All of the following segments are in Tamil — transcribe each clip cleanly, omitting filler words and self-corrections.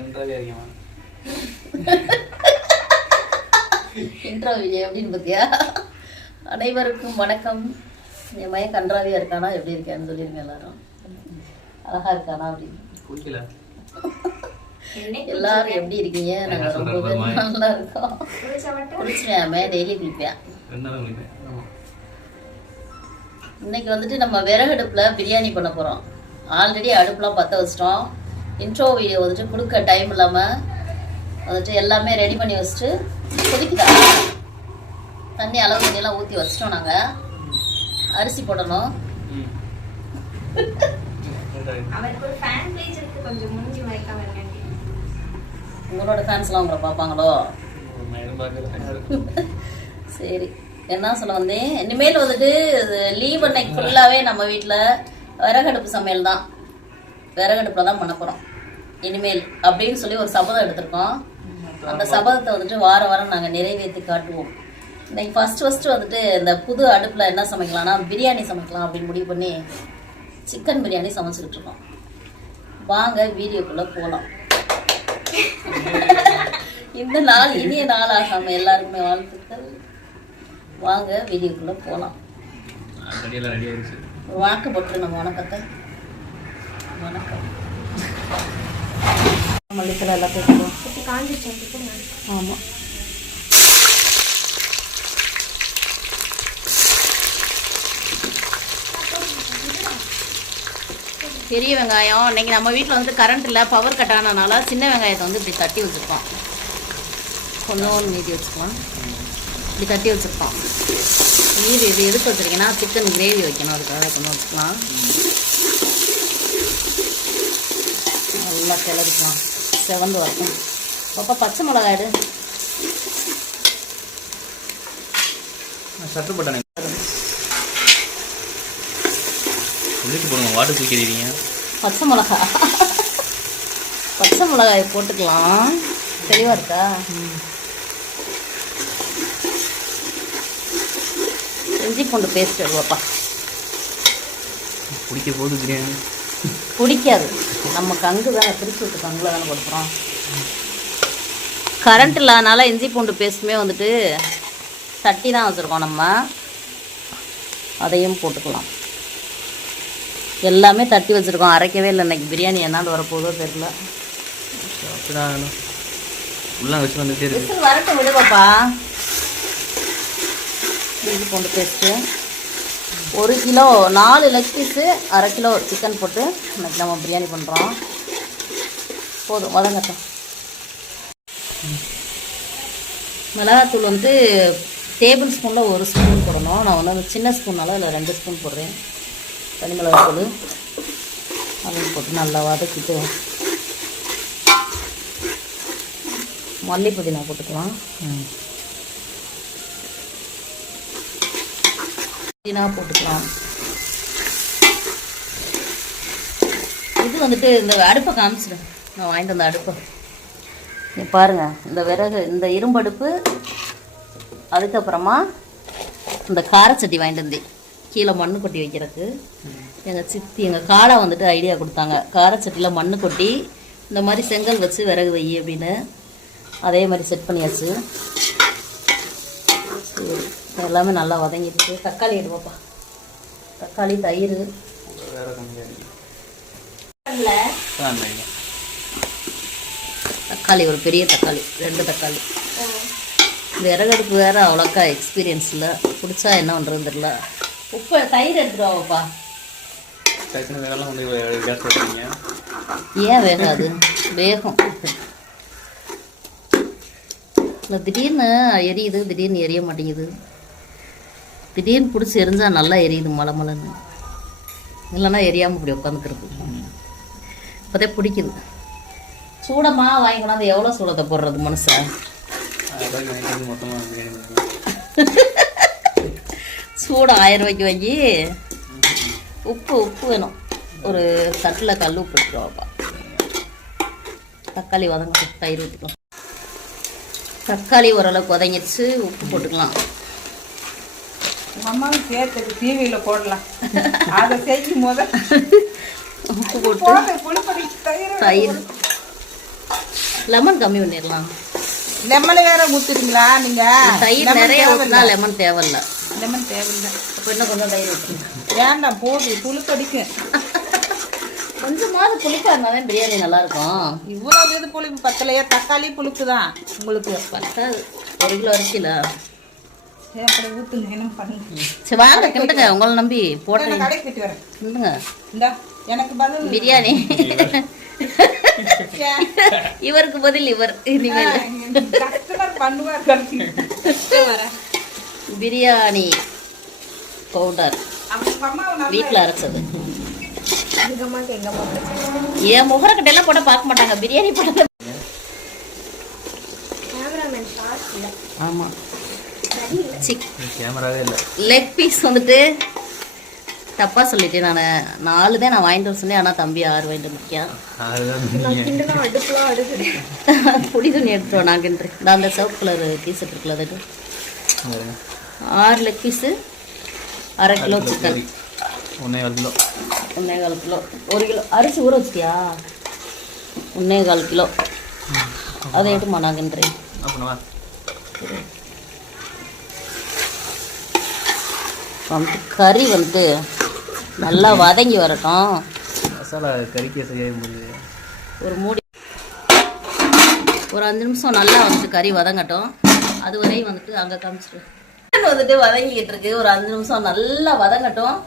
இன்ட்ரோ வீடியோ எப்படின்னு பார்த்தியா? அனைவருக்கும் வணக்கம். என் மையன் கன்றாவியா இருக்கானா எப்படி இருக்கான்னு சொல்லிருங்க எல்லாரும். அழகா இருக்கானா அப்படின்னு. எல்லாரும் எப்படி இருக்கீங்க? நாங்க ரொம்ப பேர் நல்லா இருக்கோம். குளிச்சுவேன், டெய்லி குளிப்பேன். இன்னைக்கு வந்துட்டு நம்ம விறகடுப்புல பிரியாணி பண்ண போறோம். ஆல்ரெடி அடுப்புலாம் பற்ற வச்சிட்டோம். இன்ட்ரோ வீடியோ வந்துட்டு கொடுக்க டைம் இல்லாமல் வந்துட்டு எல்லாமே ரெடி பண்ணி வச்சுட்டு கொதிக்குதா தண்ணி அளவு தண்ணியெல்லாம் ஊற்றி வச்சிட்டோம். நாங்கள் அரிசி போடணும். உங்களோட ஃபேன்ஸ்லாம் உங்களை பார்ப்பாங்களோ? சரி, என்ன சொல்ல வந்தேன், இனிமேல் வந்துட்டு லீவ் அன்னைக்கு ஃபுல்லாகவே நம்ம வீட்டில் விறகடுப்பு சமையல் தான். விறகடுப்புல தான் பண்ண போகிறோம் இனிமேல் அப்படின்னு சொல்லி ஒரு சபதம் எடுத்திருக்கோம். அந்த சபதத்தை வந்துட்டு வாரம் வாரம் நாங்கள் நிறைவேற்றி காட்டுவோம். இன்னைக்கு ஃபஸ்ட்டு வந்துட்டு இந்த புது அடுப்பில் என்ன சமைக்கலாம்னா பிரியாணி சமைக்கலாம் அப்படின்னு முடிவு பண்ணி சிக்கன் பிரியாணி சமைச்சுக்கிட்டு இருக்கோம். வாங்க வீடியோக்குள்ளே போகலாம். இந்த நாள் இனிய நாள் ஆகாம எல்லாருக்குமே வாழ்த்துக்கள். வாங்க வீடியோக்குள்ளே போகலாம். வணக்கம் போட்டு நம்ம வணக்கத்தை வணக்கம் மல்லித்தலை எல்லாம் போட்டுருவோம். ஆமாம், பெரிய வெங்காயம் இன்னைக்கு நம்ம வீட்டில் வந்து கரண்ட் இல்லை, பவர் கட் ஆனதுனால சின்ன வெங்காயத்தை வந்து இப்படி தட்டி வச்சுருக்கோம். கொஞ்சம் மீதி வச்சுக்கலாம். இப்படி தட்டி வச்சுருக்கோம். மீதி இது எதுக்கு வச்சுருக்கீங்கன்னா சிக்கன் கிரேவி வைக்கணும், அதுக்காக கொஞ்சம் வச்சுக்கலாம். நல்லா கிளறிக்கலாம், செவந்து வரணும். அப்போ பச்சை மிளகாய் எடு. சட்டு போட்டானே போடுங்க, வாட்டு தூக்கிறீங்க. பச்சை மிளகாய் போட்டுக்கலாம். தெளிவாக இருக்கா? இஞ்சி பூண்டு பேஸ்ட் எடுவாப்பா. பிடிக்க போகுது பிரியாணி. பிடிக்காது, நம்ம கங்கு தானே பிரித்து விட்டு கங்கில் தானே கொடுக்குறோம். கரண்ட் இல்லாதனால இஞ்சி பூண்டு பேஸ்ட்டுமே வந்துட்டு தட்டி தான் வச்சுருக்கோம். நம்ம அதையும் போட்டுக்கலாம். எல்லாமே தட்டி வச்சுருக்கோம், அரைக்கவே இல்லை. இன்றைக்கி பிரியாணி என்னாண்டு வரப்போதோ தெரியல. வரட்டும் விடுவாப்பா. இஞ்சி பூண்டு paste 1 kilo 4 leg piece, 1/2 kilo chicken போட்டு இன்னைக்கு நம்ம பிரியாணி பண்ணுறோம். போதும், வதங்கட்டும். மிளகாத்தூள் வந்து டேபிள் ஸ்பூனில் 1 ஸ்பூன் போடணும். நான் வந்து அந்த சின்ன ஸ்பூனால் அதில் 2 ஸ்பூன் போடுறேன். தனி மிளகாத்தூள் அதையும் போட்டு நல்லா வதக்கிட்டு மல்லி புதினா போட்டுக்கலாம். புதினா போட்டுக்கலாம். இது வந்துட்டு இந்த அடுப்பை காமிச்சிடும். நான் வாங்கிட்டு வந்த அடுப்பை நீ பாருங்கள். இந்த விறகு, இந்த இரும்பு அடுப்பு, அதுக்கப்புறமா இந்த காரச்சட்டி வாங்கிட்டு வந்தேன் கீழே மண்ணு கொட்டி வைக்கிறதுக்கு. எங்கள் சித்தி, எங்கள் காடை வந்துட்டு ஐடியா கொடுத்தாங்க. காரச்சட்டியில் மண்ணு கொட்டி இந்த மாதிரி செங்கல் வச்சு விறகு வை அப்படின்னு. அதே மாதிரி செட் பண்ணியாச்சு. சரி, எல்லாமே நல்லா வதங்கிடுச்சு. தக்காளி எடுப்போப்பா. தக்காளி, தயிர், தக்காளி ஒரு பெரிய தக்காளி, 2 தக்காளி. விறகடுப்பு வேறு அவ்வளோக்கா எக்ஸ்பீரியன்ஸ் இல்லை, பிடிச்சா என்ன பண்ணுறதுன்னு தெரியல. உப்பு, தயிர் எடுத்துருவாப்பா. ஏன் வேகாது? வேகம். இல்லை, திடீர்னு எரியுது, திடீர்னு எரிய மாட்டேங்குது. திடீர்னு பிடிச்சி எரிஞ்சால் நல்லா எரியுது மலமலன்னு. இல்லைன்னா எரியாமல் இப்படி உட்காந்துக்கிறது. இப்போதே பிடிக்குது. சூடமாக வாங்கி கொண்டாந்து எவ்வளோ சூடத்தை போடுறது மனுஷன்? சூடம் 1000 ரூபாய்க்கு வாங்கி உப்பு வேணும். ஒரு தட்டில் கல் உப்பு எடுத்துருவாப்பா. தக்காளி வதங்க, தயிர் ஊற்றிக்கலாம். தக்காளி ஓரளவுக்கு வதங்கிடுச்சு. உப்பு போட்டுக்கலாம். அம்மாவும் சேர்த்துக்கு டிவியில் போடலாம். அதை செய்யும் போது உப்பு போட்டு தயிர் லெமன் கம்மி பண்ணிடலாம். லெமன் வேற ஊத்துறீங்களா நீங்க? தயிர் நிறைய ஊற்றினா லெமன் தேவையில்ல. லெமன் தேவையில்லை. அப்போ இன்னும் கொஞ்சம் தயிர் ஊற்றுங்க. வேண்டாம், போடு, புளிப்படிக்கும். கொஞ்சமாவது புளிப்பாக இருந்தாலும் பிரியாணி நல்லாயிருக்கும். இவ்வளோ இது புளிப்பு பத்தலையா? தக்காளி புளிப்பு தான் உங்களுக்கு. பத்தாது. 1 கிலோ அரிசியில் சரி, அப்படி ஊற்றுங்க. என்ன பண்ணுங்க? சரி வாங்க கிண்டுங்க. உங்களை நம்பி போடுறேன். கடைக்கு போயிட்டு வரேன். கிண்டுங்க. இந்தா எனக்கு பதில் பிரியாணி. இவருக்கு பதில் இவர். இனிமேல் கஸ்டமர் பண்ணுவார். பிரியாணி பவுடர் அவங்க அம்மா வீட்டில் அரைச்சது. என் முகரக்கட்டை எல்லாம் போட பார்க்க மாட்டாங்க. பிரியாணி போட. ஆமா, கேமராவே இல்லை. லெக் பீஸ் வந்துட்டு தப்பா சொல்லிட்டேன். நான் 4 தான் நான் வாங்கிட்டு வர சொன்னேன். ஆனால் தம்பி 6 வாங்கிட்டு வந்துருக்கியா? புடி துணி எடுத்துருவோம். நாங்கன்று நான் அந்த சிவப்பு கலர் டிஷர்ட் இருக்குல்ல, அது 6 leg piece, 1/2 kilo chicken, 1.25 kilo, 1.25 kilo, 1 kilo அரிசி ஊற வச்சிட்டியா? 1.25 கிலோ. அதை எடுமா நாங்கன்றேன். அப்படின்னா வந்துட்டு கறி வந்துட்டு நல்லா வதங்கி வரட்டும். மசாலா கறிக்கே சரியாக முடியுது. ஒரு மூடி ஒரு 5 நிமிஷம் நல்லா வந்துட்டு கறி வதங்கட்டும். அது வரையும் வந்துட்டு அங்கே காமிச்சிட்டு வந்துட்டு வதங்கிக்கிட்டு இருக்கு. ஒரு 5 நிமிஷம் நல்லா வதங்கட்டும்.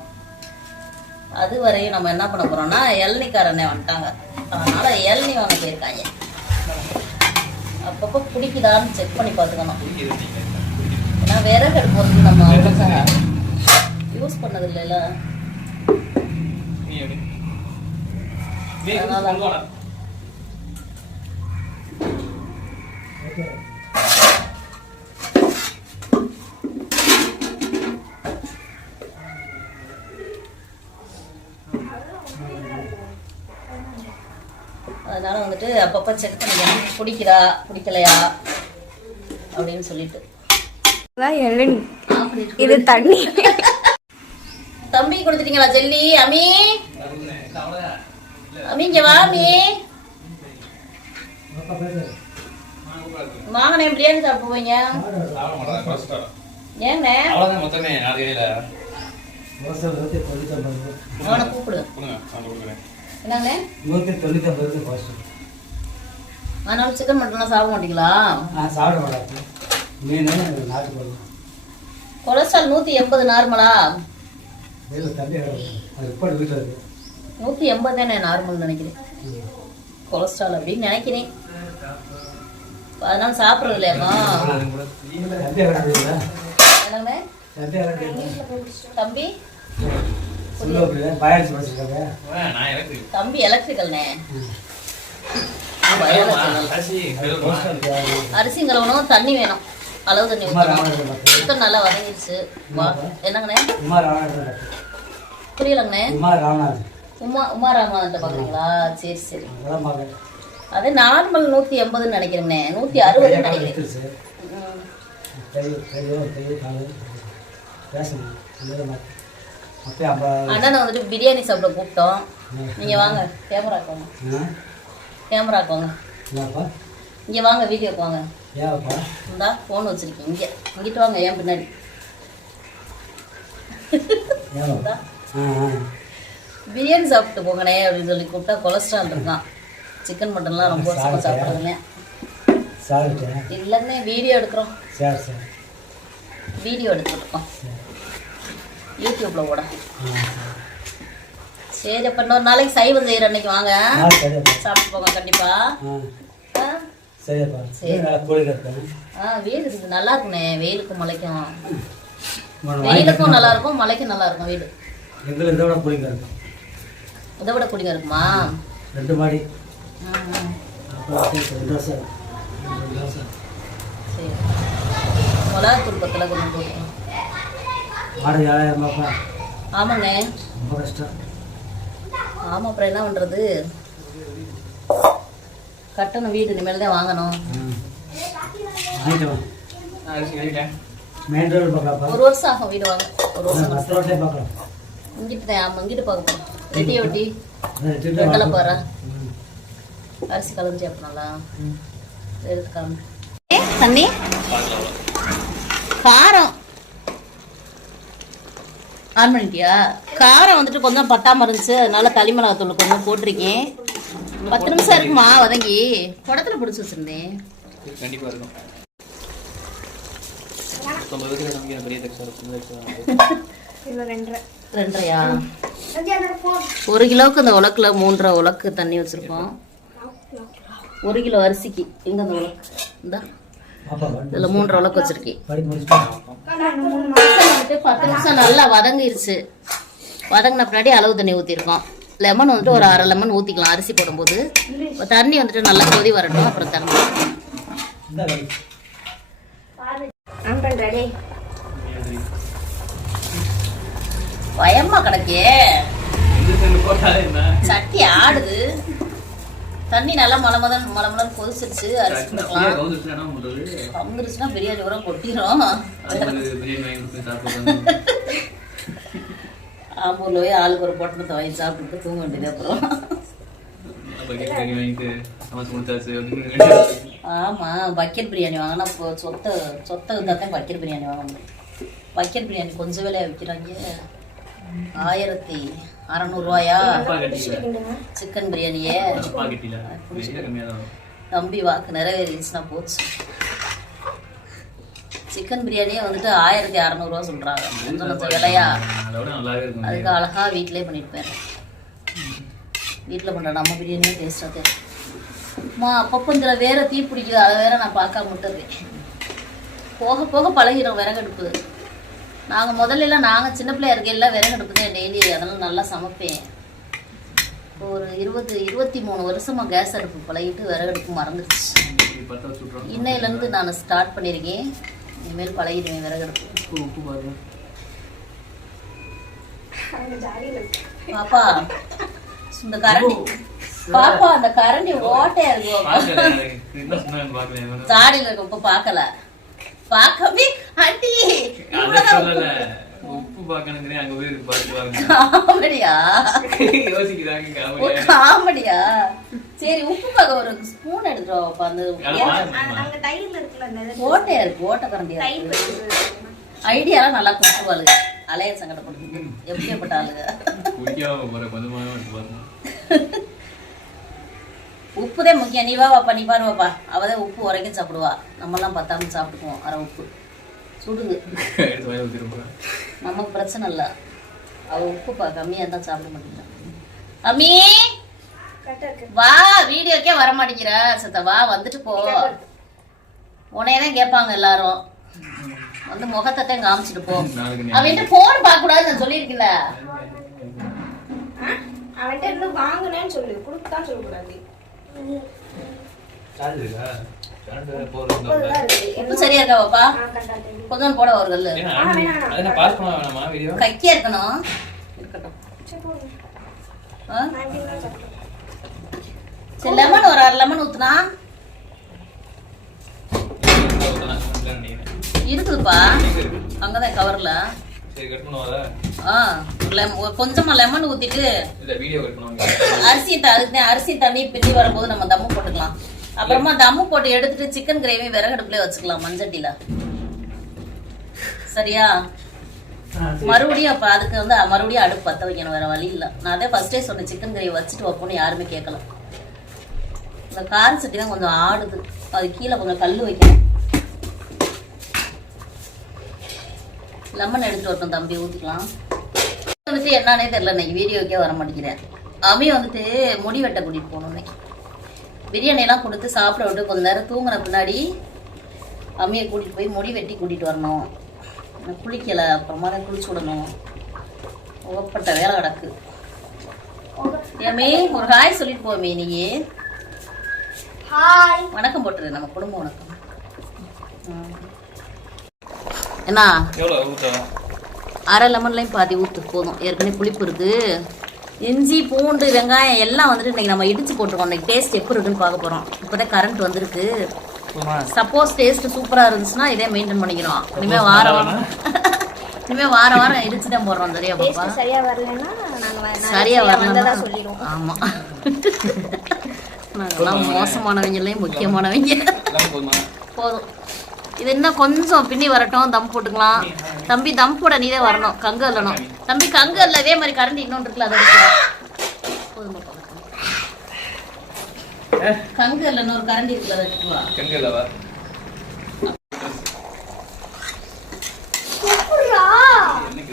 அது வரையும் நம்ம என்ன பண்ண போறோம்னா, இளநிக்காரனே வந்துட்டாங்க. அதனால இளநி வாங்க போயிருக்காங்க. அப்பப்போ பிடிக்குதான்னு செக் பண்ணி பார்த்துக்கணும். ஏன்னா விறகு அடுப்பு வந்து நம்ம அவ்வளோக்கா யூஸ் பண்ணது இல்லைல்ல. அதனால அதனால வந்துட்டு அப்பப்போ செக் பண்ணிக்கணும், பிடிக்குதா பிடிக்கலையா அப்படின்னு சொல்லிட்டு. இது தண்ணி. தம்பி கொடுத்துட்டீங்களா ஜெல்லி? அமி இங்க வா. அமி வாங்கண்ணே, பிரியாணி சாப்பிட்டு போவீங்க. ஏங்கண்ணே அவனை கூப்பிடு. என்னங்கண்ணே? அதனால சிக்கன் மட்டன்லாம் சாப்பிட மாட்டீங்களா? கொலஸ்ட்ரால் 180 நார்மலா? 180 தானே நார்மல் நினைக்கிறேன். கொலஸ்ட்ரால் அப்படின்னு நினைக்கிறேன். அதனால சாப்பிட்றது இல்லையாமா? என்னங்கண்ணே? தம்பி தம்பி எலக்ட்ரிக்கல்ண்ணே. அரிசி கலவணும், தண்ணி வேணும், அளவு தண்ணி ஊற்றணும். சிக்கன் நல்லா வதங்கிடுச்சு. என்னங்கண்ணே? புரியலங்கண்ணே. உமா ராமநாதன் பாக்குறீங்களா? சரி சரி. அது நார்மல் 180 நினைக்கிறேங்கண்ணே. 160 நினைக்கிறேன். அண்ணனை வந்துட்டு பிரியாணி சாப்பிட கூப்பிட்டோம். நீங்க வாங்க, கேமராக்கு வாங்க. இங்க வாங்க, வீடியோக்கு வாங்க. இந்தா போன் வச்சிருக்கீங்க. இங்க இங்கிட்டு வாங்க, ஏன் பின்னாடி. பிரியாணி சாப்பிட்டு போங்கண்ணே அப்படின்னு சொல்லி கூப்பிட்டா கொலஸ்ட்ரால் இருக்கான். சிக்கன் மட்டன்லாம் ரொம்ப வருஷமா சாப்பிட்றதுங்க இல்லைன்னே. வீடியோ எடுக்கிறோம், வீடியோ எடுத்துருக்கோம் யூடியூப்ல கூட. சரி, அப்ப இன்னொரு நாளைக்கு சைவம் செய்யற அன்னைக்கு வாங்க, சாப்பிட்டு போங்க கண்டிப்பா. வீடு இருக்கு, நல்லா இருக்குண்ணே. வெயிலுக்கும் மழைக்கும், வெயிலுக்கும் நல்லா இருக்கும், மழைக்கும் நல்லா இருக்கும் வீடு. இதை விட குடிங்க இருக்குமா? 2 மாடி. சரி, மிளகாத்தூள் பத்தில் கொஞ்சம் போட்டுருவோம். ஆமாண்ணே. ஆமாம், அப்புறம் என்ன பண்ணுறது? கட்டணம் வீடு இனிமேல் தான் வாங்கணும். 1 வருஷம் ஆகும் வீடு வாங்க. 1 வருஷம் இங்கிட்டு தான். ஆமாம், இங்கிட்டு பார்க்க போகிறோம். ரெட்டி ஒட்டி வெத்தலை பாரு. அரிசி கலந்து அப்படினாலா எடுத்துக்காம தண்ணி காரம் ஆன் பண்ணிட்டியா? காரம் வந்துட்டு கொஞ்சம் பத்தாம இருந்துச்சு, அதனால தளிமிளகாத்தூள் கொஞ்சம் போட்டிருக்கேன். 10 நிமிஷம் இருக்குமா வதங்கி? குடத்துல பிடிச்சி வச்சிருந்தேன். கண்டிப்பா இருக்கும். 2.5 1 கிலோவுக்கு அந்த உலக்குல 3.5 உலக்கு தண்ணி வச்சிருக்கோம். 1 கிலோ அரிசிக்கு எங்க அந்த உலக்கு இந்த இதுல 3.5 உலக்கு வச்சிருக்கேன். 10 நிமிஷம் நல்லா வதங்கிருச்சு. வதங்கின பின்னாடி அளவு தண்ணி ஊத்திருக்கோம். லெமன் வந்துட்டு ஒரு 1/2 லெமன் ஊத்திக்கலாம் அரிசி போடும்போது. தண்ணி வந்துட்டு நல்லா கொதி வரட்டும், அப்புறம் தரணும். பயமா கிடக்கே, சட்டி ஆடுது. தண்ணி நல்லா மலமலன்னு கொதிச்சிருச்சு. அரிசி வந்துருச்சுன்னா பிரியாணி கூட கொட்டிடும். ஆம்பூர்ல போய் ஆளுக்கு ஒரு பொட்டணத்தை வாங்கி சாப்பிட்டு தூங்க வேண்டியது. அப்புறம் ஆமா, பக்கெட் பிரியாணி வாங்கினா சொத்தை தான் பக்கெட் பிரியாணி வாங்க முடியும். பக்கெட் பிரியாணி கொஞ்சம் விலையா விற்கிறாங்க. 1600 ரூபாயா சிக்கன் பிரியாணியே. தம்பி வாக்கு நிறைவேறிச்சுன்னா போச்சு. சிக்கன் பிரியாணியே வந்துட்டு 1600 ரூபா சொல்றாங்க. கொஞ்சம் விலையா. அதுக்கு அழகா வீட்டிலே பண்ணிருப்பேன். வீட்டில் பண்ற நம்ம பிரியாணியே டேஸ்டா தெரியும். அப்பப்போ இதுல வேற தீ பிடிக்குது, அதை வேற நான் பார்க்காம விட்டுறேன். போக போக பழகிடும் விறகடுப்பு. நாங்கள் சின்ன பிள்ளையா இருக்கையில விறகடுப்பு தான் டெய்லி, அதெல்லாம் நல்லா சமைப்பேன். ஒரு 23 வருஷமா கேஸ் அடுப்பு பழகிட்டு விறகடுப்பு மறந்துடுச்சு. இன்னையிலேருந்து நான் ஸ்டார்ட் பண்ணியிருக்கேன். இனிமேல் பழகிடுவேன் விறகடுப்பு. பாப்பா இந்த கரண்டி, பாப்பா அந்த கரண்டி ஓட்டையா இருக்கும். ஜாடியில இருக்க உப்பு பாக்கல, பாக்கவே ஆண்டி உப்பு பாக்கணுங்கிறேன். அங்க போய் காமெடியா காமெடியா? சரி உப்பு பார்க்க ஒரு ஸ்பூன் எடுத்துருவா. அந்த ஓட்டையா இருக்கு, ஓட்டை கரண்டியா இருக்கு. ஐடியாலாம் நல்லா குடுத்துவாளுங்க. அலைய சங்கடப்படுத்து எப்படியப்பட்ட ஆளுங்க. உப்புதான் முக்கியம். நீ வாப்பா, நீ பாருவாப்பா. அவதான் உப்பு உரைக்கும் சாப்பிடுவா. நம்மெல்லாம் பத்தாம சாப்பிட்டுக்குவோம். அரை உப்பு சுடுது, நமக்கு பிரச்சனை இல்லை. அவ உப்புப்பா கம்மியா தான் சாப்பிட மாட்டேங்கிறான். அம்மி வா, வீடியோக்கே வர மாட்டேங்கிற. சத்த வா, வந்துட்டு போ. உன்னையதான் கேட்பாங்க எல்லாரும். வந்து முகத்தை காமிச்சிட்டு போ. அவன்கிட்ட போன் பார்க்க கூடாது நான் சொல்லியிருக்கல. அவன்கிட்ட இருந்து வாங்குனேன்னு சொல்லு, கொடுத்தான் சொல்லக்கூடாது. உப்பு சரியா இருக்கா பாப்பா? கொஞ்சம் போட ஒரு கல்லு. கக்கியா இருக்கணும். சரி, லெமன் ஒரு 1/2 லெமன் ஊத்துனா இருக்குதுப்பா. அங்கதான் கவர்ல கொஞ்சமா லெமன் ஊத்திட்டு அரிசி தண்ணி பின்னி வரும்போது நம்ம தம்மு போட்டுக்கலாம். அப்புறமா தம்மு போட்டு எடுத்துட்டு சிக்கன் கிரேவி விறகடுப்புல வச்சுக்கலாம் மண்சட்டில. சரியா? மறுபடியும் அப்ப அதுக்கு வந்து மறுபடியும் அடுப்பு பத்த வைக்கணும், வேற வழி இல்ல. நான் அதே ஃபர்ஸ்டே சொன்னேன் சிக்கன் கிரேவி வச்சுட்டு வைப்போம்னு, யாருமே கேட்கல. இந்த கார சட்டி தான் கொஞ்சம் ஆடுது, அது கீழே கொஞ்சம் கல் வைக்கணும். லெமன் எடுத்துட்டு வரட்டும் தம்பி, ஊத்திக்கலாம். வந்துட்டு என்னன்னே தெரியல, இன்னைக்கு வீடியோக்கே வர மாட்டேங்கிறேன். அம்மியை வந்துட்டு முடி வெட்ட கூட்டிட்டு போகணும். இன்னைக்கு பிரியாணி எல்லாம் கொடுத்து சாப்பிட விட்டு கொஞ்ச நேரம் தூங்கின பின்னாடி அம்மியை கூட்டிட்டு போய் முடி வெட்டி கூட்டிட்டு வரணும். குளிக்கல, அப்புறமா தான் குளிச்சு விடணும். ஓப்பட்ட வேலை கிடக்கு. ஏமே ஒரு ஹாய் சொல்லிட்டு போமே. நீ வணக்கம் போட்டுரு, நம்ம குடும்ப வணக்கம். என்ன 1/2 லெமன்லையும் பாதி ஊத்து போதும். ஏற்கனவே புளிப்பு இருக்கு. இஞ்சி பூண்டு வெங்காயம் எல்லாம் வந்துட்டு இன்னைக்கு நம்ம இடிச்சு போட்டுருக்கோம். இன்னைக்கு டேஸ்ட் எப்படி இருக்குன்னு பார்க்க போறோம். இப்போதான் கரண்ட் வந்திருக்கு. சப்போஸ் டேஸ்ட் சூப்பரா இருந்துச்சுன்னா இதே மெயின்டைன் பண்ணிக்கிறோம். இனிமே வாரம் வாரம் இடிச்சு தான் போடுறோம். சரியா பாப்பா? சரியா வரலன்னா ஆமா நாங்கெல்லாம் மோசமானவங்களையும் முக்கியமானவங்க. எல்லாம் போதுமா? போதும். இது இன்னும் கொஞ்சம் பின்னி வரட்டும், தம் போட்டுக்கலாம். தம்பி தம் போட நீதே வரணும், கங்கு அல்லணும். தம்பி கங்கு அல்ல, இதே மாதிரி கரண்டி இன்னொன்று இருக்குல்ல, அதை போதுமா? கங்கு அல்ல, இன்னொரு கரண்டி இருக்குல்ல, அதை எடுத்துவா. கங்கு இல்லவா?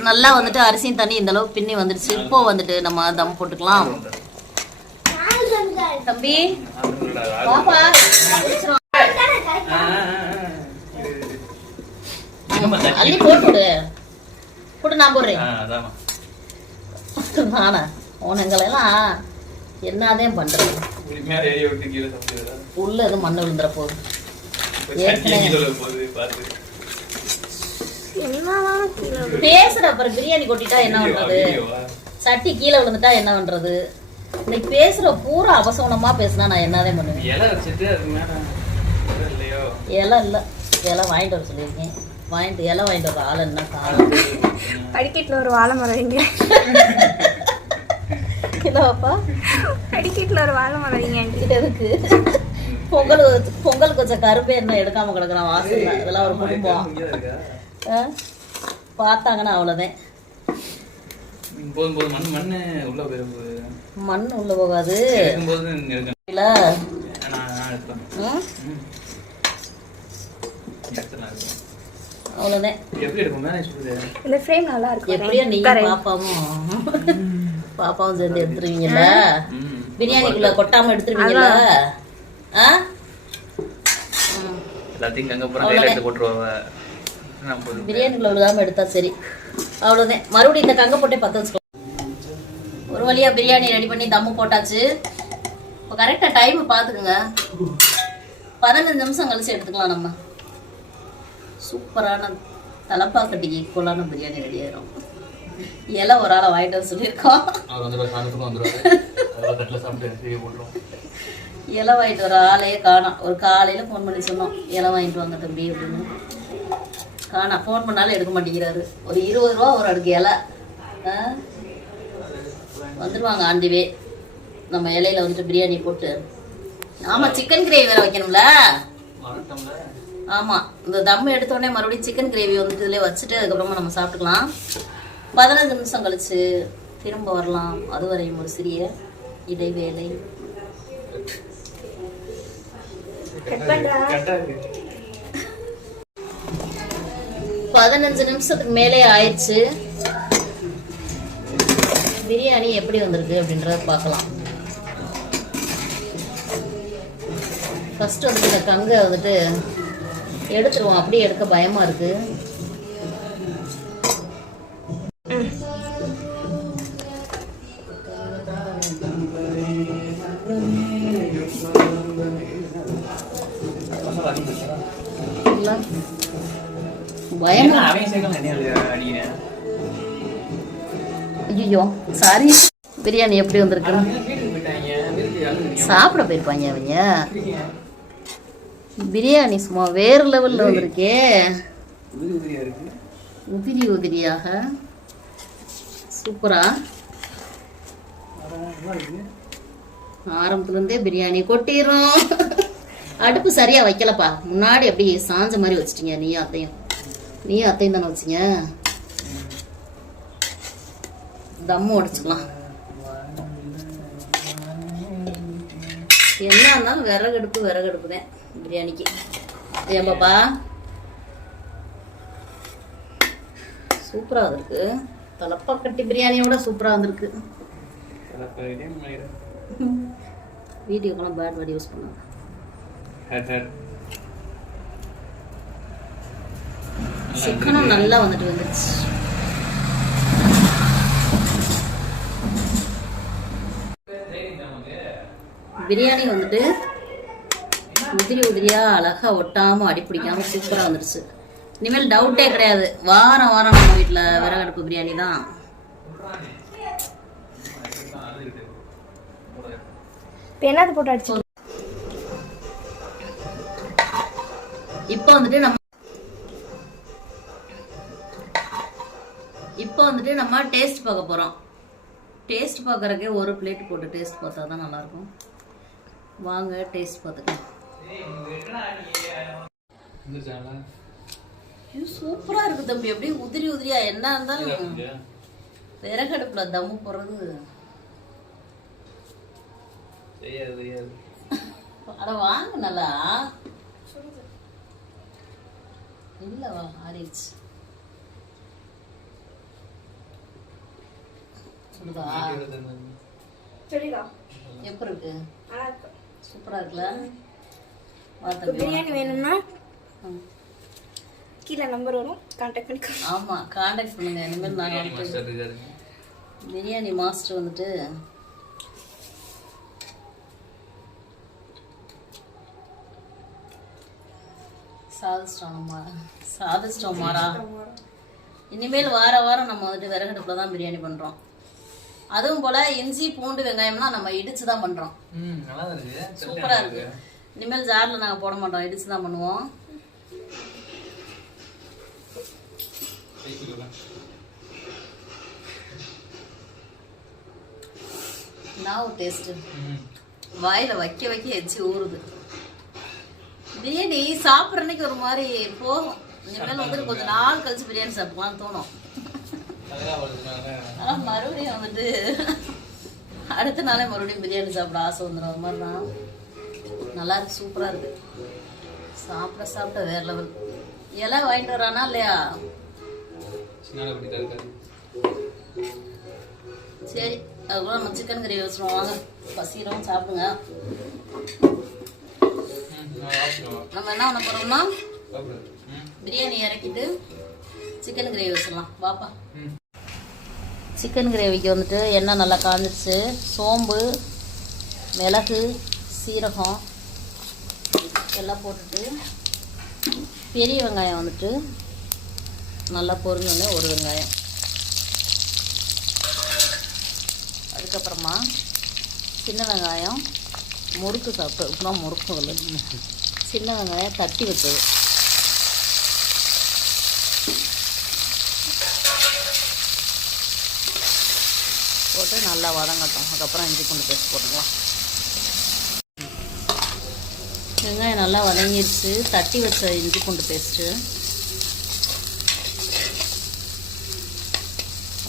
நல்லா வந்துட்டு அரிசியும் தண்ணி இந்த அளவுக்கு பின்னி வந்துடுச்சு. இப்போ வந்துட்டு நம்ம தம் போட்டுக்கலாம். தம்பி பாப்பா அள்ளி போட்டு போட்டு நான் போடுறேன். நானா உனங்களெல்லாம் என்னதான் பண்றது? உள்ள எதுவும் மண்ணு விழுந்துற போகுது. பேசுற அப்புறம் பிரியாணி கொட்டிட்டா என்ன பண்றது? சட்டி கீழே விழுந்துட்டா என்ன பண்றது? இன்னைக்கு பேசுற பூரா அவசவனமா பேசினா நான் என்னதான் பண்ணுவேன்? இலை இல்ல, இலை வாங்கிட்டு வர சொல்லியிருக்கேன். இலை வாங்கிட்டு வர ஆள் என்ன காலம்? படிக்கட்டுல ஒரு வாழை மரம் வைங்க. இல்லப்பா, படிக்கட்டுல ஒரு வாழை மரம் வைங்க. எதுக்கு? பொங்கலுக்கு வச்ச கரும்பே என்ன எடுக்காம கிடக்குறான் வாசல்ல. இதெல்லாம் ஒரு குடும்பம் பார்த்தாங்கன்னா அவ்வளவுதான். மண் உள்ள போகாது. அவ்வளவுதான். எப்படியா நீங்க பாப்பாவும் சேர்ந்து எடுத்துருவீங்கல்ல? பிரியாணிக்குள்ள கொட்டாம எடுத்துருவீங்கல்ல? பிரியாணிக்குள்ள விழுதாம எடுத்தா சரி. அவ்வளவுதான். மறுபடியும் இந்த கங்க போட்டே பத்த வச்சுக்கலாம். ஒரு வழியா பிரியாணி ரெடி பண்ணி தம்மு போட்டாச்சு. இப்போ கரெக்டா டைம் பாத்துக்குங்க. 15 நிமிஷம் கழிச்சு எடுத்துக்கலாம். நம்ம சூப்பரான தலப்பாக்கட்டிக்கு ஈக்குவலான பிரியாணி ரெடி ஆயிரும். இலை ஒரு ஆளை வாங்கிட்டு வர சொல்லியிருக்கோம். இலை வாங்கிட்டு வர ஆளையே காணோம். ஒரு காலையில ஃபோன் பண்ணி சொன்னோம், இலை வாங்கிட்டு வாங்க தம்பி அப்படின்னு. காணா. ஃபோன் பண்ணாலும் எடுக்க மாட்டேங்கிறாரு. ஒரு 20 ரூபா ஒரு அடுக்கு இலை. வந்துடுவாங்க ஆண்டிவே. நம்ம இலையில வந்துட்டு பிரியாணி போட்டு. ஆமா, சிக்கன் கிரேவி வேற வைக்கணும்ல. ஆமா, இந்த தம் எடுத்தோடனே மறுபடியும் சிக்கன் கிரேவி வந்துட்டு இதுல வச்சுட்டு அதுக்கப்புறமா நம்ம சாப்பிட்டுக்கலாம். 15 நிமிஷம் கழிச்சு திரும்ப வரலாம். அதுவரையும் ஒரு சிறிய இடைவேளை. 15 நிமிஷத்துக்கு மேலே ஆயிடுச்சு. பிரியாணி எப்படி வந்திருக்கு அப்படின்றத பார்க்கலாம். ஃபர்ஸ்ட் வந்துட்டு இந்த கங்கை வந்துட்டு எடுத்துருவோம். அப்படியே எடுக்க பயமா இருக்கு. பயமா. ஐயோ சாரி. பிரியாணி எப்படி வந்திருக்கு? சாப்பிட போயிருப்பாங்க அவங்க. பிரியாணி சும்மா வேறு லெவல்ல வந்திருக்கே. உதிரி உதிரியாக சூப்பரா. ஆரம்பத்துல இருந்தே பிரியாணி கொட்டிரும். அடுப்பு சரியா வைக்கலப்பா. முன்னாடி அப்படி சாஞ்ச மாதிரி வச்சிட்டீங்க. நீயும் அத்தையும் தானே வச்சிங்க. தம்மு உடைச்சுக்கலாம். என்ன இருந்தாலும் விறகடுப்பு தான் பிரியாணிக்கு. ஏன் பாப்பா சூப்பரா வந்திருக்கு. தலப்பாக்கட்டி பிரியாணியோட சூப்பரா வந்திருக்கு. வீடியோக்கெல்லாம் பேட் வேர்ட் யூஸ் பண்ணாங்க. சிக்கனும் நல்லா வந்துருச்சு. பிரியாணி வந்துட்டு உதிரியா அழகா ஒட்டாம அடிப்பிடிக்காம சூப்பரா வந்துருச்சு. இனிமேல் டவுட்டே கிடையாது. வாரம் நம்ம வீட்டுல விறகடுப்பு பிரியாணி தான். என்னது போட்டு அடிச்சு. இப்போ வந்துட்டு நம்ம டேஸ்ட் பார்க்க போறோம். டேஸ்ட் பார்க்கறதுக்கே ஒரு பிளேட் போட்டு டேஸ்ட் பார்த்தா தான் நல்லா இருக்கும். வாங்க டேஸ்ட் பார்த்துக்கலாம். இது சூப்பராக இருக்குது தம்பி. அப்படியே உதிரி உதிரியா என்ன இருந்தாலும் விறகடுப்புல தம்மு போடுறது. அட வாங்க நல்லா இல்லவா ஆறிடுச்சு. சுடுதா? சரிதா எப்படி இருக்கு? நல்லா இருக்கு. சூப்பரா இருக்குல்ல? வா இப்போ தம்பி, வா. பிரியாணி வேணும்னா ம். கீழே நம்பர் வரும், கான்டாக்ட் பண்ணிக்கோங்க. ஆமா கான்டாக்ட் பண்ணுங்க. இனிமேல் நாங்கள் பிரியாணி மாஸ்டர் வந்துட்டு சாதிச்சிட்டோம் மாறா. இனிமேல் வார வாரம் நம்ம வந்துட்டு விறகடுப்புல தான் பிரியாணி பண்றோம். அதுவும் போல இஞ்சி பூண்டு வெங்காயம்லாம் நம்ம இடிச்சு தான் பண்றோம். சூப்பரா இருக்கு. இனிமேல் ஜார்ல நாங்க போட மாட்டோம், இடிச்சு தான் பண்ணுவோம். நான் ஒரு டேஸ்ட் வாயில வைக்க வைக்க எச்சி ஊறுது. பிரியாணி சாப்பிட்ற அன்னைக்கு ஒரு மாதிரி போகும். இனிமேல் வந்துட்டு கொஞ்சம் நாள் கழிச்சு பிரியாணி சாப்பிடலாம்னு தோணும். ஆனா மறுபடியும் வந்துட்டு அடுத்த நாளே மறுபடியும் பிரியாணி சாப்பிட ஆசை வந்துடும். அது மாதிரி தான். நல்லா இருக்கு, சூப்பரா இருக்கு. சாப்பிட வேற லெவல். இலை வாங்கிட்டு வரானா இல்லையா? சரி, அதுக்குள்ள நம்ம சிக்கன் கறி வச்சுருவோம். வாங்க பசிக்கிறோம், சாப்பிடுங்க. நம்ம என்ன பண்ண போறோம்னா பிரியாணி இறக்கிட்டு சிக்கன் கிரேவி வச்சிடலாம். பாப்பா, சிக்கன் கிரேவிக்கு வந்துட்டு எண்ணெய் நல்லா காஞ்சிடுச்சு. சோம்பு, மிளகு, சீரகம் எல்லாம் போட்டுட்டு பெரிய வெங்காயம் வந்துட்டு நல்லா பொரிஞ்சோடனே ஒரு வெங்காயம், அதுக்கப்புறமா சின்ன வெங்காயம் முறுக்கு சாப்பிட்டு இப்போலாம் முறுக்கு இல்லை, சின்ன வெங்காயம் தட்டி வச்சது, போட்டு நல்லா வதங்கட்டும். அதுக்கப்புறம் இஞ்சி பூண்டு பேஸ்ட் போட்டுக்கலாம். வெங்காயம் நல்லா வதங்கிடுச்சு. தட்டி வச்ச இஞ்சி பூண்டு பேஸ்ட்டு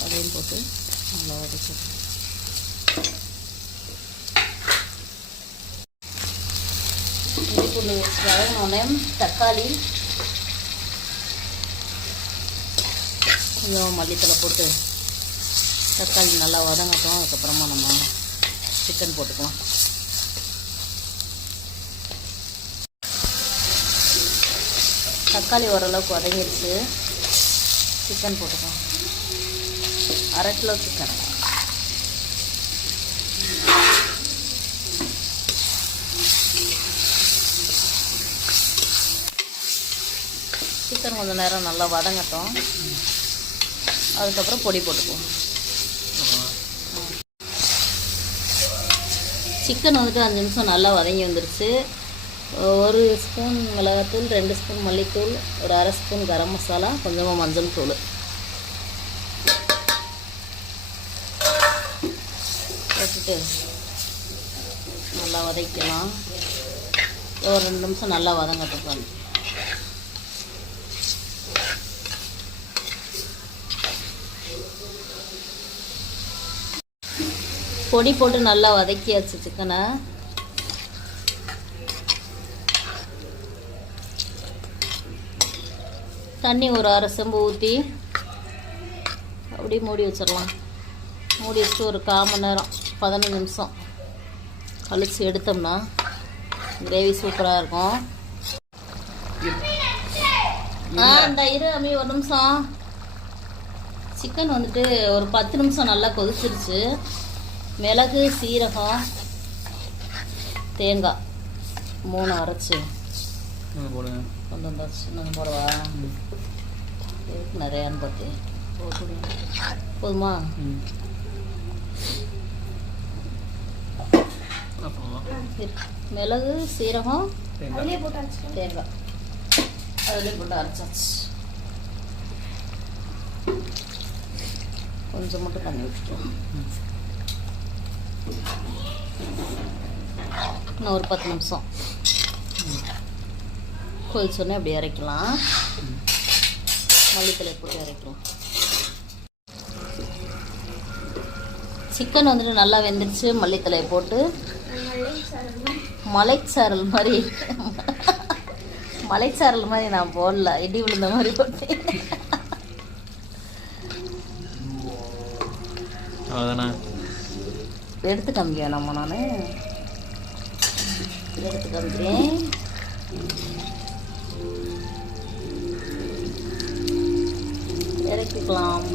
அதையும் போட்டு நல்லா வதக்கி இஞ்சி பூண்டு வதங்கினோடனே தக்காளி கொஞ்சம் மல்லித்தலை போட்டு தக்காளி நல்லா வதங்கட்டும். அதுக்கப்புறமா நம்ம சிக்கன் போட்டுக்கலாம். தக்காளி ஓரளவுக்கு வதங்கிடுச்சு. சிக்கன் போட்டுக்கலாம். 1/2 கிலோ சிக்கன். சிக்கன் கொஞ்சம் நேரம் நல்லா வதங்கட்டும். அதுக்கப்புறம் பொடி போட்டுக்குவோம். சிக்கன் வந்துட்டு 5 நிமிஷம் நல்லா வதங்கி வந்துருச்சு. 1 ஸ்பூன் மிளகாத்தூள், 2 ஸ்பூன் மல்லித்தூள், ஒரு 1/2 ஸ்பூன் கரம் மசாலா, கொஞ்சமாக மஞ்சள் தூள் போட்டுட்டு நல்லா வதக்கலாம். ஒரு 2 நிமிஷம் நல்லா வதங்கட்டும். பொடி போட்டு நல்லா வதக்கியாச்சு சிக்கனை. தண்ணி ஒரு 1/2 செம்பு ஊற்றி அப்படியே மூடி வச்சிடலாம். மூடி வச்சுட்டு ஒரு 1/4 மணி நேரம் 15 நிமிஷம் கழிச்சு எடுத்தோம்னா கிரேவி சூப்பராக இருக்கும். இந்த இரு அம்மி ஒரு நிமிஷம். சிக்கன் வந்துட்டு ஒரு 10 நிமிஷம் நல்லா கொதிச்சிருச்சு. மிளகு, சீரகம், தேங்காய் 3 அரைச்சி கொண்டு வந்தாச்சு. நான் போடவா? நிறையான்னு பார்த்து போதுமா? மிளகு, சீரகம், தேங்காய் அதிலே போட்டு அரைச்சாச்சு. கொஞ்சம் மட்டும் தண்ணி ஊற்றிட்டோம். இன்னும் ஒரு 10 நிமிஷம் கொதிச்சோடனே அப்படி இறக்கலாம். மல்லித்தலை போட்டு இறக்கலாம். சிக்கன் வந்துட்டு நல்லா வெந்துருச்சு. மல்லித்தலையை போட்டு மலைச்சாரல் மாதிரி மலைச்சாரல் மாதிரி நான் போடல, இடி விழுந்த மாதிரி போட்டேன். அவ்வளோதானா? எடுத்து காமிக்கிறேன் நம்ம. நான் எடுத்து காமிக்கிறேன். இறக்கிக்கலாம்.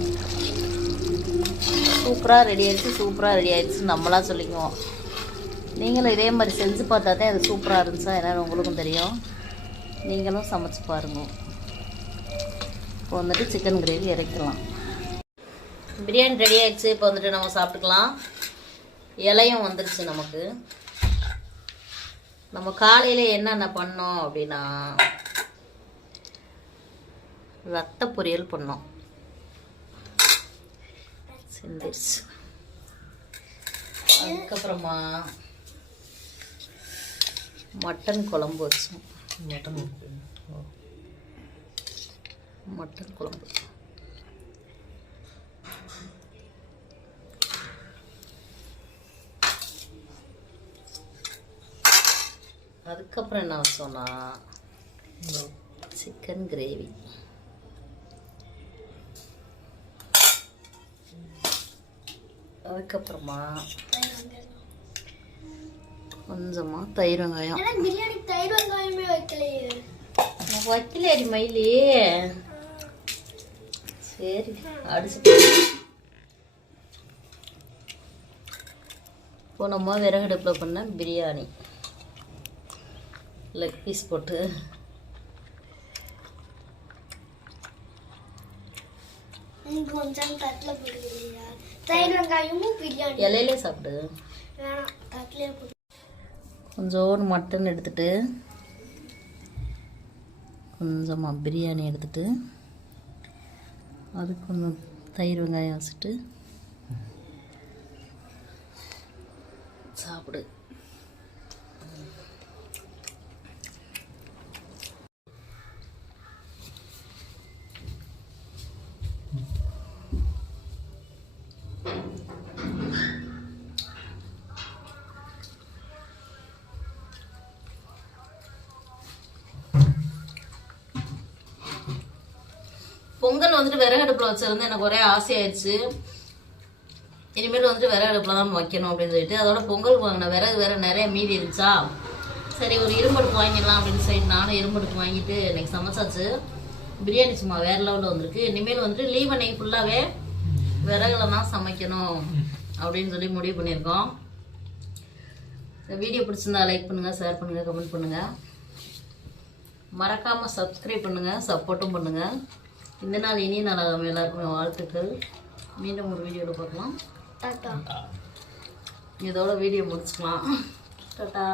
சூப்பராக ரெடி ஆயிடுச்சு, சூப்பராக ரெடி ஆயிடுச்சு நம்மளாம் சொல்லிக்குவோம். நீங்களும் இதே மாதிரி செஞ்சு பார்த்தா தான் அது சூப்பராக இருந்துச்சா என்னன்னு உங்களுக்கும் தெரியும். நீங்களும் சமைச்சு பாருங்க. இப்போ வந்துட்டு சிக்கன் கிரேவி இறக்கலாம். பிரியாணி ரெடி ஆயிடுச்சு. இப்போ வந்துட்டு நம்ம சாப்பிட்டுக்கலாம். இலையும் வந்துருச்சு நமக்கு. நம்ம காலையில் என்னென்ன பண்ணோம் அப்படின்னா ரத்த பொரியல் பண்ணோம், செஞ்சிருச்சு. அதுக்கப்புறமா மட்டன் குழம்பு வச்சோம். மட்டன் குழம்பு. அதுக்கப்புறம் என்ன வச்சோன்னா சிக்கன் கிரேவி. அதுக்கப்புறமா கொஞ்சமா தயிர் வெங்காயம். பிரியாணி தயிர் வெங்காயமே வைக்கலையே. எனக்கு வைக்கலையடி மயிலி. சரி அடிச்சு. இப்போ நம்ம விறகடுப்பில் பண்ண பிரியாணி லெக் பீஸ் போட்டு கொஞ்சம் தட்டில் போட்டுக்கிறீங்க. தயிர் வெங்காயமும் பிரியாணி இலையிலே சாப்பிடு. வேணாம், தட்டிலே போட்டு. கொஞ்சோண்டு மட்டன் எடுத்துட்டு கொஞ்சமாக பிரியாணி எடுத்துட்டு அதுக்கு கொஞ்சம் தயிர் வெங்காயம் வச்சுட்டு சாப்பிடு. பொங்கல் வந்துட்டு விறகடுப்பில் வச்சிருந்து எனக்கு ஒரே ஆசையாயிடுச்சு. இனிமேல் வந்துட்டு விறகடுப்பில் தான் வைக்கணும் அப்படின்னு சொல்லிட்டு அதோட பொங்கலுக்கு வாங்கின விறகு வேற நிறைய மீதி இருந்துச்சா, சரி ஒரு இரும்படுப்பு வாங்கிடலாம் அப்படின்னு சொல்லிட்டு நானும் இரும்படுப்பு வாங்கிட்டு இன்னைக்கு சமைச்சாச்சு. பிரியாணி சும்மா வேற லெவலில் வந்திருக்கு. இனிமேல் வந்துட்டு லீவ் அன்னைக்கு ஃபுல்லாகவே விறகுல தான் சமைக்கணும் அப்படின்னு சொல்லி முடிவு பண்ணியிருக்கோம். இந்த வீடியோ பிடிச்சிருந்தா லைக் பண்ணுங்கள், ஷேர் பண்ணுங்கள், கமெண்ட் பண்ணுங்கள். மறக்காமல் சப்ஸ்கிரைப் பண்ணுங்கள், சப்போர்ட்டும் பண்ணுங்கள். இந்த நாள் இனிய நாளாக எல்லாருக்குமே வாழ்த்துக்கள். மீண்டும் ஒரு வீடியோவில் பார்க்கலாம். டாட்டா. இதோட வீடியோ முடிச்சுக்கலாம். டாட்டா.